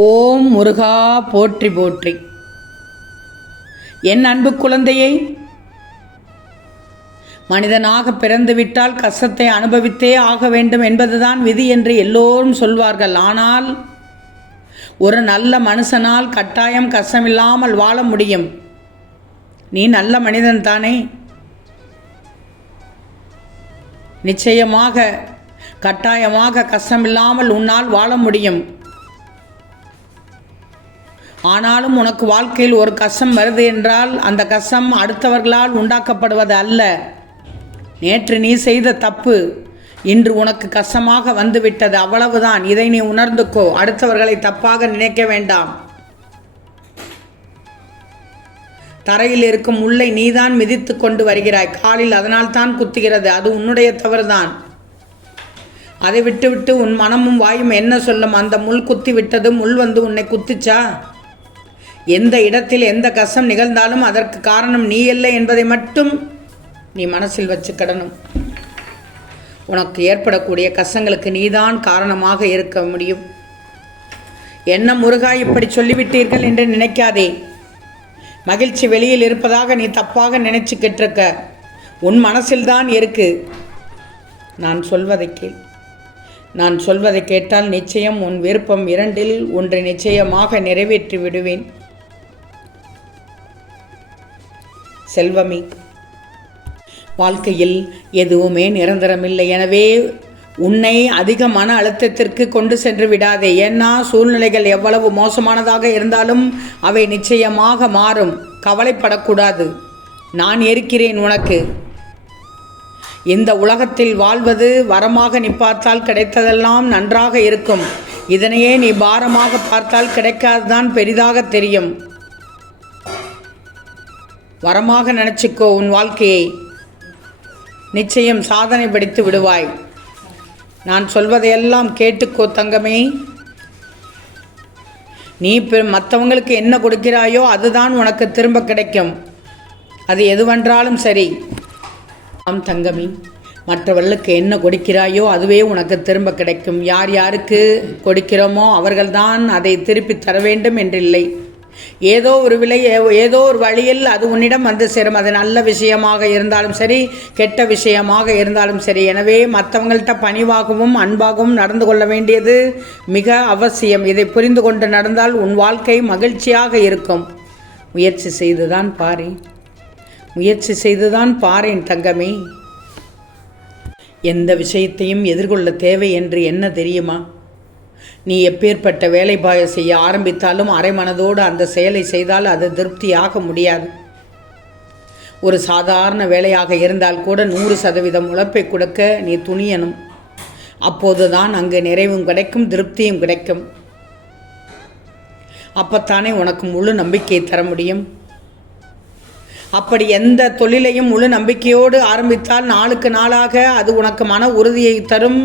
ஓம் முருகா போற்றி போற்றி. என் அன்பு குழந்தையை, மனிதனாக பிறந்துவிட்டால் கஷ்டத்தை அனுபவித்தே ஆக வேண்டும் என்பதுதான் விதி என்று எல்லோரும் சொல்வார்கள். ஆனால் ஒரு நல்ல மனுஷனால் கட்டாயம் கஷ்டமில்லாமல் வாழ முடியும். நீ நல்ல மனிதன் தானே? நிச்சயமாக கட்டாயமாக கஷ்டமில்லாமல் உன்னால் வாழ முடியும். ஆனாலும் உனக்கு வாழ்க்கையில் ஒரு கஷ்டம் வருது என்றால் அந்த கஷ்டம் அடுத்தவர்களால் உண்டாக்கப்படுவது அல்ல. நேற்று நீ செய்த தப்பு இன்று உனக்கு கஷ்டமாக வந்துவிட்டது, அவ்வளவுதான். இதை நீ உணர்ந்துக்கோ. அடுத்தவர்களை தப்பாக நினைக்க வேண்டாம். தரையில் இருக்கும் முள்ளை நீதான் மிதித்து கொண்டு வருகிறாய். காலில் அதனால் தான் குத்துகிறது. அது உன்னுடைய தவறுதான். அதை விட்டுவிட்டு உன் மனமும் வாயும் என்ன சொல்லும்? அந்த முள் குத்தி விட்டது, முள் வந்து உன்னை குத்திச்சா? எந்த இடத்தில் எந்த கஷ்டம் நிகழ்ந்தாலும் அதற்கு காரணம் நீ இல்லை என்பதை மட்டும் நீ மனசில் வச்சுக்கிடணும். உனக்கு ஏற்படக்கூடிய கஷ்டங்களுக்கு நீதான் காரணமாக இருக்க முடியும். என்ன முருகா இப்படி சொல்லிவிட்டீர்கள் என்று நினைக்காதே. மகிழ்ச்சி வெளியில் இருப்பதாக நீ தப்பாக நினைச்சுக்கிட்டு இருக்க. உன் மனசில்தான் இருக்கு. நான் சொல்வதை கேள். நான் சொல்வதை கேட்டால் நிச்சயம் உன் விருப்பம் இரண்டில் ஒன்றை நிச்சயமாக நிறைவேற்றி விடுவேன். செல்வமே, வாழ்க்கையில் எதுவுமே நிரந்தரமில்லை. எனவே உன்னை அதிக மன அழுத்தத்திற்கு கொண்டு சென்று விடாதே. ஏன்னா சூழ்நிலைகள் எவ்வளவு மோசமானதாக இருந்தாலும் அவை நிச்சயமாக மாறும். கவலைப்படக்கூடாது. நான் இருக்கிறேன் உனக்கு. இந்த உலகத்தில் வாழ்வது வரமாக நீ பார்த்தால் கிடைத்ததெல்லாம் நன்றாக இருக்கும். இதனையே நீ பாரமாக பார்த்தால் கிடைக்காதுதான் பெரிதாக தெரியும். வரமாக நினச்சிக்கோ. உன் வாழ்க்கையை நிச்சயம் சாதனை படித்து விடுவாய். நான் சொல்வதையெல்லாம் கேட்டுக்கோ தங்கமே. நீ மற்றவங்களுக்கு என்ன கொடுக்கிறாயோ அதுதான் உனக்கு திரும்ப கிடைக்கும். அது எதுவென்றாலும் சரி. ஆம் தங்கமே, மற்றவர்களுக்கு என்ன கொடுக்கிறாயோ அதுவே உனக்கு திரும்ப கிடைக்கும். யார் யாருக்கு கொடுக்கிறோமோ அவர்கள்தான் அதை திருப்பி தர வேண்டும் என்றில்லை. ஏதோ ஒரு ஏதோ ஒரு வழியில் அது உன்னிடம் வந்து சேரும். அது நல்ல விஷயமாக இருந்தாலும் சரி, கெட்ட விஷயமாக இருந்தாலும் சரி. எனவே மற்றவங்கள்ட்ட பணிவாகவும் அன்பாகவும் நடந்து கொள்ள வேண்டியது மிக அவசியம். இதை புரிந்து கொண்டு நடந்தால் உன் வாழ்க்கை மகிழ்ச்சியாக இருக்கும். முயற்சி செய்துதான் பாரு. முயற்சி செய்துதான் பாரேன் தங்கமே. எந்த விஷயத்தையும் எதிர்கொள்ள தேவை என்று என்ன தெரியுமா? நீ எப்பேற்பட்ட வேலைப்பாய செய்ய ஆரம்பித்தாலும் அரை மனதோடு அந்த செயலை செய்தால் அது திருப்தியாக முடியாது. ஒரு சாதாரண வேலையாக இருந்தால் கூட 100% உழைப்பை கொடுக்க நீ துணியணும். அப்போதுதான் அங்கு நிறைவும் கிடைக்கும், திருப்தியும் கிடைக்கும். அப்பத்தானே உனக்கு முழு நம்பிக்கையை தர முடியும். அப்படி எந்த தொழிலையும் முழு நம்பிக்கையோடு ஆரம்பித்தால் நாளுக்கு நாளாக அது உனக்கு மன உறுதியை தரும்,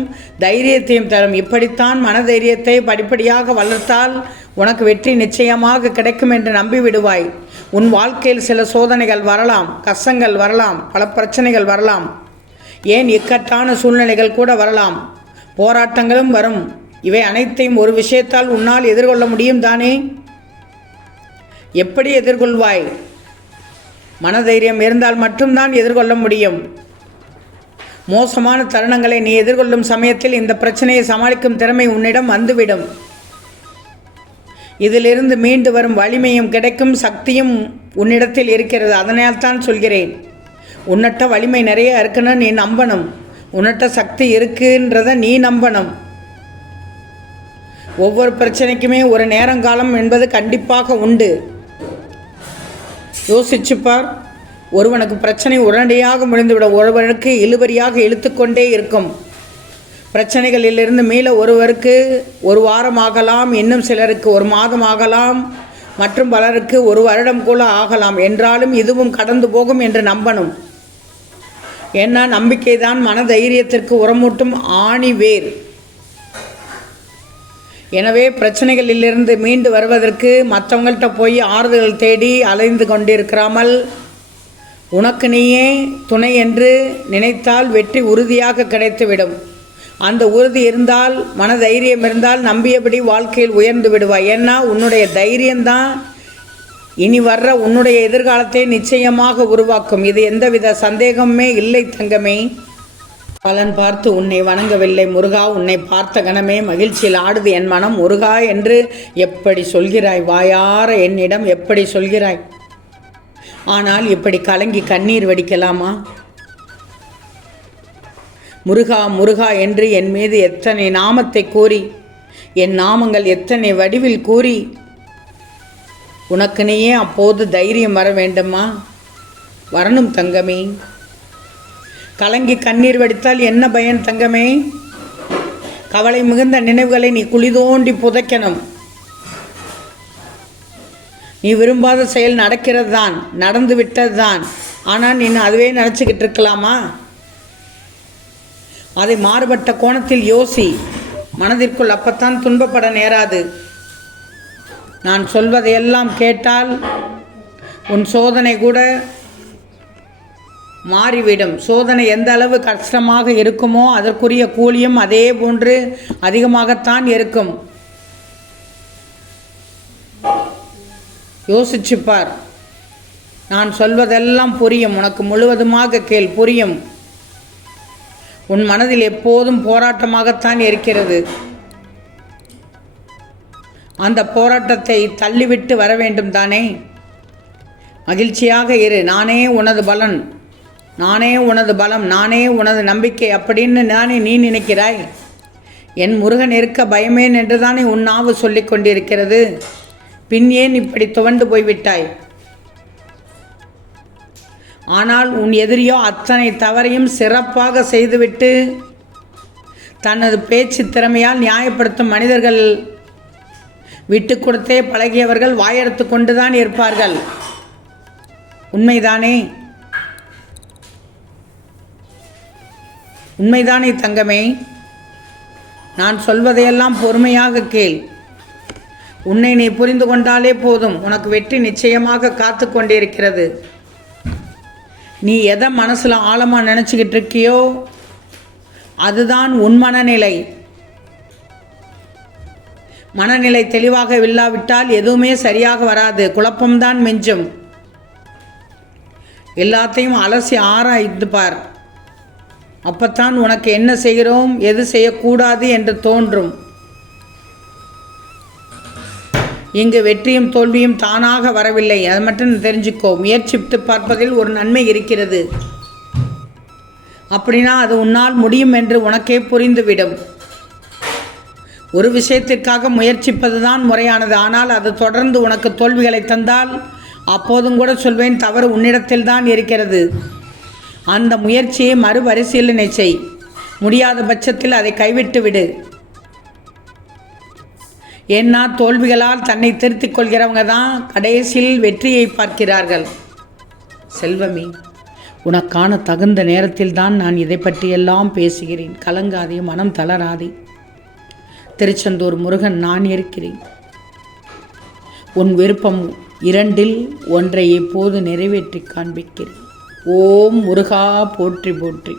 தைரியத்தையும் தரும். இப்படித்தான் மன தைரியத்தை படிப்படியாக வளர்த்தால் உனக்கு வெற்றி நிச்சயமாக கிடைக்கும் என்று நம்பி விடுவாய். உன் வாழ்க்கையில் சில சோதனைகள் வரலாம், கஷ்டங்கள் வரலாம், பல பிரச்சனைகள் வரலாம், ஏன் இக்கட்டான சூழ்நிலைகள் கூட வரலாம், போராட்டங்களும் வரும். இவை அனைத்தையும் ஒரு விஷயத்தால் உன்னால் எதிர்கொள்ள முடியும் தானே? எப்படி எதிர்கொள்வாய்? மனதைரியம் இருந்தால் மட்டும்தான் எதிர்கொள்ள முடியும். மோசமான தருணங்களை நீ எதிர்கொள்ளும் சமயத்தில் இந்த பிரச்சனையை சமாளிக்கும் திறமை உன்னிடம் வந்துவிடும். இதிலிருந்து மீண்டு வரும் வலிமையும் கிடைக்கும், சக்தியும் உன்னிடத்தில் இருக்கிறது. அதனால் தான் சொல்கிறேன், உன்னிட்ட வலிமை நிறைய இருக்குன்னு நீ நம்பணும். உன்னிட்ட சக்தி இருக்குன்றதை நீ நம்பணும். ஒவ்வொரு பிரச்சனைக்குமே ஒரு நேரங்காலம் என்பது கண்டிப்பாக உண்டு. யோசிச்சுப்பார். ஒருவனுக்கு பிரச்சனை உடனடியாக முடிந்துவிடும், ஒருவனுக்கு இழுபறியாக இழுத்துக்கொண்டே இருக்கும். பிரச்சனைகளிலிருந்து மீள ஒருவருக்கு ஒரு வாரம் ஆகலாம், இன்னும் சிலருக்கு ஒரு மாதம் ஆகலாம், மற்றும் பலருக்கு ஒரு வருடம் கூட ஆகலாம். என்றாலும் இதுவும் கடந்து போகும் என்று நம்பணும். ஏன்னா நம்பிக்கை தான் மன தைரியத்திற்கு உரமூட்டும் ஆணி வேர். எனவே பிரச்சனைகளிலிருந்து மீண்டு வருவதற்கு மற்றவங்கள்ட்ட போய் ஆறுதல் தேடி அலைந்து கொண்டிருக்கிறாமல் உனக்கு நீயே துணை என்று நினைத்தால் வெற்றி உறுதியாக கிடைத்துவிடும். அந்த உறுதி இருந்தால், மன தைரியம் இருந்தால் நம்பியபடி வாழ்க்கையில் உயர்ந்து விடுவாய். ஏன்னா உன்னுடைய தைரியம்தான் இனி வர்ற உன்னுடைய எதிர்காலத்தை நிச்சயமாக உருவாக்கும். இது எந்தவித சந்தேகமே இல்லை தங்கமே. பலன் பார்த்து உன்னை வணங்கவில்லை முருகா, உன்னை பார்த்த கணமே மகிழ்ச்சியில் ஆடுது என் மனம் முருகா என்று எப்படி சொல்கிறாய், வாயார என்னிடம் எப்படி சொல்கிறாய். ஆனால் இப்படி கலங்கி கண்ணீர் வடிக்கலாமா? முருகா முருகா என்று என் மீது எத்தனை நாமத்தை கூறி, என் நாமங்கள் எத்தனை வடிவில் கூறி, உனக்குனையே அப்போது தைரியம் வர வேண்டுமா? வரணும் தங்கமே. கலங்கி கண்ணீர் வடித்தால் என்ன பயன் தங்கமே? கவலை மிகுந்த நினைவுகளை நீ குழி தோண்டி புதைக்கணும். நீ விரும்பாத செயல் நடக்கிறது தான், நடந்து விட்டது தான். ஆனால் நீ அதுவே நினச்சிக்கிட்டு இருக்கலாமா? அதை மாறுபட்ட கோணத்தில் யோசி. மனதிற்குள் அப்பத்தான் துன்பப்பட நேராது. நான் சொல்வதையெல்லாம் கேட்டால் உன் சோதனை கூட மாறிவிடும். சோதனை எந்த அளவு கஷ்டமாக இருக்குமோ அதற்குரிய கூலியும் அதே போன்று அதிகமாகத்தான் இருக்கும். யோசிச்சுப்பார். நான் சொல்வதெல்லாம் புரியும். உனக்கு முழுவதுமாக கேள், புரியும். உன் மனதில் எப்போதும் போராட்டமாகத்தான் இருக்கிறது. அந்த போராட்டத்தை தள்ளிவிட்டு வர வேண்டும் தானே? மகிழ்ச்சியாக இரு. நானே உனது பலன், நானே உனது பலம், நானே உனது நம்பிக்கை அப்படின்னு நீ நினைக்கிறாய். என் முருகன் இருக்க பயமேன் என்று தானே உன் நாவு சொல்லிக் கொண்டிருக்கிறது. பின் ஏன் இப்படி துவண்டு போய்விட்டாய்? ஆனால் உன் எதிரியோ அத்தனை தவறையும் சிறப்பாக செய்துவிட்டு தனது பேச்சு திறமையால் நியாயப்படுத்தும் மனிதர்கள் விட்டு கொடுத்தே பழகியவர்கள் வாயெடுத்து கொண்டுதான் இருப்பார்கள். உண்மைதானே? உண்மைதானே தங்கமே? நான் சொல்வதையெல்லாம் பொறுமையாக கேள். உன்னை நீ புரிந்து கொண்டாலே போதும். உனக்கு வெற்றி நிச்சயமாக காத்து கொண்டிருக்கிறது. நீ எதை மனசில் ஆழமாக நினச்சிக்கிட்டு இருக்கியோ அதுதான் உன் மனநிலை. மனநிலை தெளிவாக இல்லாவிட்டால் எதுவுமே சரியாக வராது. குழப்பம்தான் மிஞ்சும். எல்லாத்தையும் அலசி ஆராய்ந்து பார். அப்பத்தான் உனக்கு என்ன செய்கிறோம், எது செய்யக்கூடாது என்று தோன்றும். இங்கு வெற்றியும் தோல்வியும் தானாக வரவில்லை. அது மட்டும் தெரிஞ்சுக்கோ. முயற்சித்து பார்ப்பதில் ஒரு நன்மை இருக்கிறது. அப்படின்னா அது உன்னால் முடியும் என்று உனக்கே புரிந்துவிடும். ஒரு விஷயத்திற்காக முயற்சிப்பது தான் முறையானது. ஆனால் அது தொடர்ந்து உனக்கு தோல்விகளை தந்தால் அப்போதும் கூட சொல்வேன், தவறு உன்னிடத்தில் தான் இருக்கிறது. அந்த முயற்சியை மறுபரிசீலனை செய். முடியாத பட்சத்தில் அதை கைவிட்டு விடு. ஏன்னா தோல்விகளால் தன்னை திருத்திக் கொள்கிறவங்க தான் கடைசியில் வெற்றியை பார்க்கிறார்கள். செல்வமே, உனக்கான தகுந்த நேரத்தில் தான் நான் இதை பற்றியெல்லாம் பேசுகிறேன். கலங்காதே, மனம் தளராதே. திருச்செந்தூர் முருகன் நான் இருக்கிறேன். உன் விருப்பம் 2இல் 1 இப்போது நிறைவேற்றி காண்பிக்கிறேன். ஓம் முருகா போற்றி போற்றி.